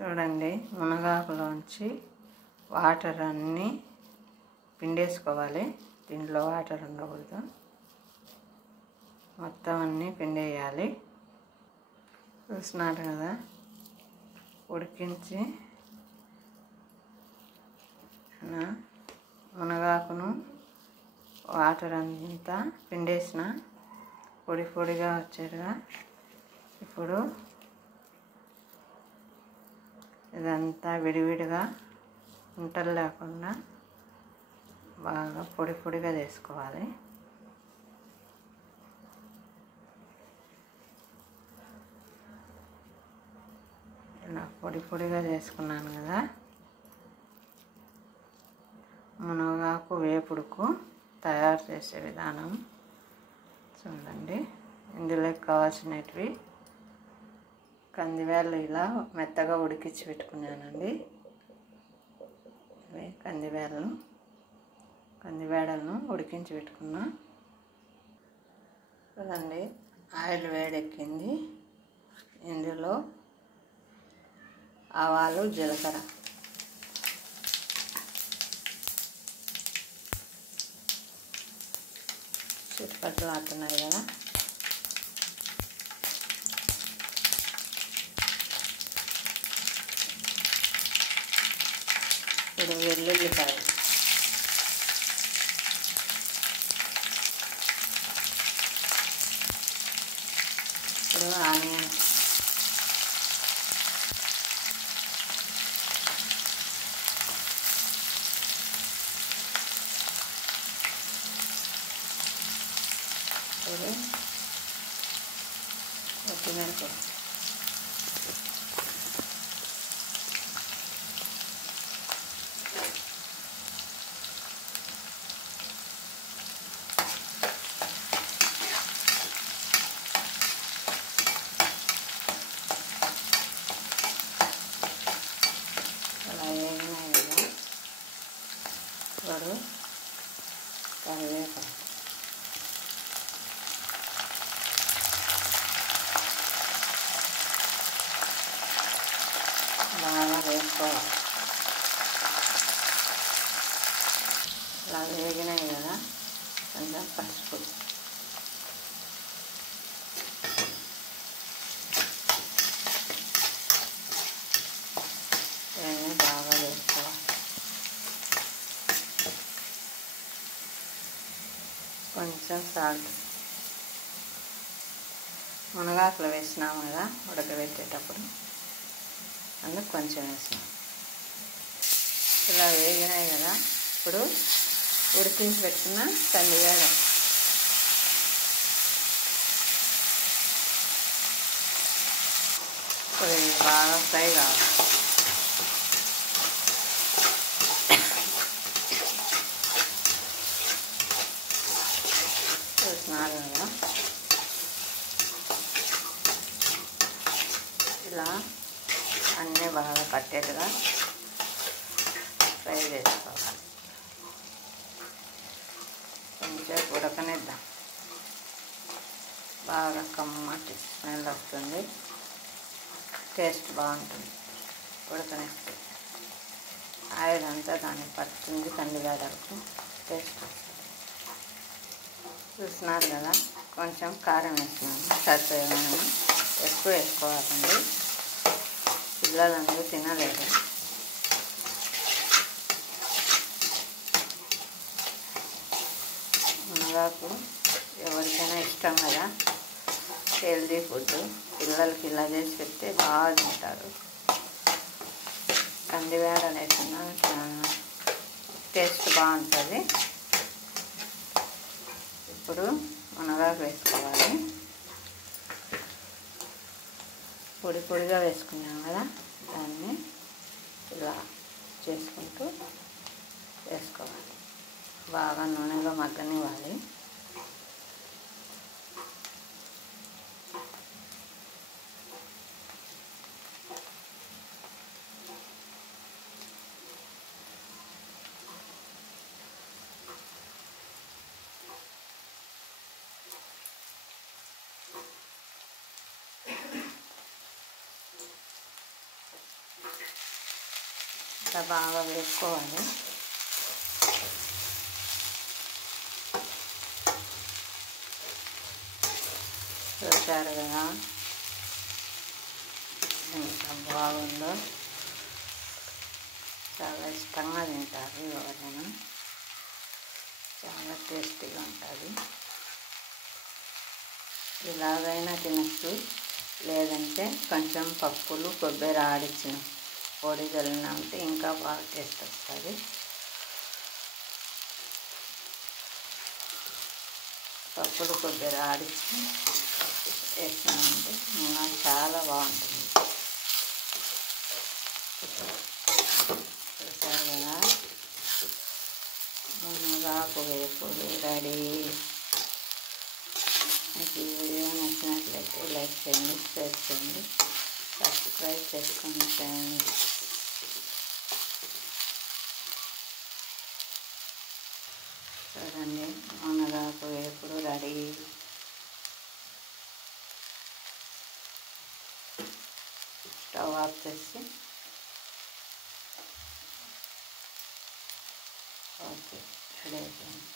చూడండి, మునగాకులోంచి వాటర్ అన్నీ పిండేసుకోవాలి. దీంట్లో వాటర్ ఉండకూడదు, మొత్తం అన్నీ పిండేయాలి. చూస్తున్నారు కదా, ఉడికించి మునగాకును వాటర్ అంతా పిండేసిన పొడి పొడిగా వచ్చేదిగా. ఇప్పుడు ఇదంతా విడివిడిగా ఉంటలు లేకుండా బాగా పొడి పొడిగా చేసుకోవాలి. ఇలా పొడి పొడిగా చేసుకున్నాను కదా. మునగాకు వేపుడుకు తయారు చేసే విధానం చూడండి. ఇందులోకి కావాల్సినవి కందివేళ్ళు ఇలా మెత్తగా ఉడికించి పెట్టుకున్నానండి. ఇవి కందివేళ్ళను ఉడికించి పెట్టుకున్నా. చూడండి, ఆయిల్ వేడెక్కింది. ఇందులో ఆవాలు, జీలకర్ర, చిట్పట్లు ఆడుతున్నాయి కదా. ఇప్పుడు వెల్లుల్లిపాయలు, ఇప్పుడు ఆనియన్, కొత్తిమీర, అలా వేగినాయి కదా. ఇప్పుడు కరివేపాకు, బాగా వేసుకోవాలి. ఇలా వేగినాయి కదా, కొంచెం పసుపు, ఇవన్నీ బాగా వేసుకోవాలి. కొంచెం సాల్ట్, మునగాకులు వేసినాము కదా ఉడకబెట్టేటప్పుడు, అందుకు కొంచెం వేసినాం. ఇలా వేగినాయి కదా. ఇప్పుడు ఉడికించి పెట్టుకున్న కందివేళ, ఇప్పుడు బాగా ఫ్రై కావాలి. చూసినారు కదా, ఇలా అన్నీ బాగా పట్టేట్టుగా ఫ్రై చేసుకోవాలి. కొంచెం ఉడకనిద్దాం. బాగా కమ్మటి స్మెల్ వస్తుంది, టేస్ట్ బాగుంటుంది. ఉడకనిస్తే ఆయిల్ అంతా దానికి పడుతుంది, కందివేళకు టేస్ట్ వస్తుంది. చూసినారు కదా, కొంచెం కారం వేసినాను, సరిపోయాను. ఎక్కువ వేసుకోవాలండి, పిల్లలందరూ తినలేదు. మునగాకు ఎవరికైనా ఇష్టం కదా, హెల్దీ ఫుడ్. పిల్లలకి ఇలా చేసి పెడితే బాగా తింటారు. కందివేళ వేసిన టేస్ట్ బాగుంటుంది. ఇప్పుడు మునగాకు వేసుకోవాలి. పొడి పొడిగా వేసుకున్నాం కదా, దాన్ని ఇలా చేసుకుంటూ వేసుకోవాలి. బాగా నూనెలో మగ్గనివ్వాలి. ఇట్లా బాగా వేసుకోవాలి. చూసారు కదా ఎంత బాగుందో. చాలా ఇష్టంగా తింటారు ఎవరైనా. చాలా టేస్టీగా ఉంటుంది. ఇలాగైనా తినచ్చు, లేదంటే కొంచెం పప్పులు కొబ్బరి ఆడించిన పొడి చల్లిన ఉంటే ఇంకా బాగా టేస్ట్ వస్తుంది. పప్పులు కొబ్బరి ఆడించి వేసినామంటే ఇంకా చాలా బాగుంటుంది. చూసారు కదా మునగాకు వేపుడు రెడీ. మీకు ఈ వీడియో నచ్చినట్లయితే లైక్ చేయండి, షేర్ చేయండి, సబ్స్క్రైబ్ చేసుకోండి ఫ్రెండ్స్. చూడండి మునగాకు వేపుడు రెడీ. స్టవ్ ఆఫ్ చేసి ఓకే రెడీ అయిపోయింది.